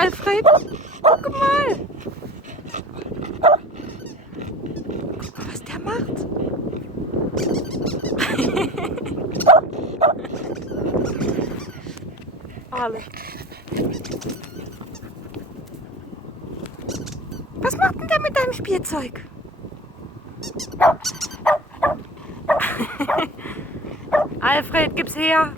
Alfred, guck mal. Guck mal, was der macht. Ale. Was macht denn der mit deinem Spielzeug? Alfred, gib's her.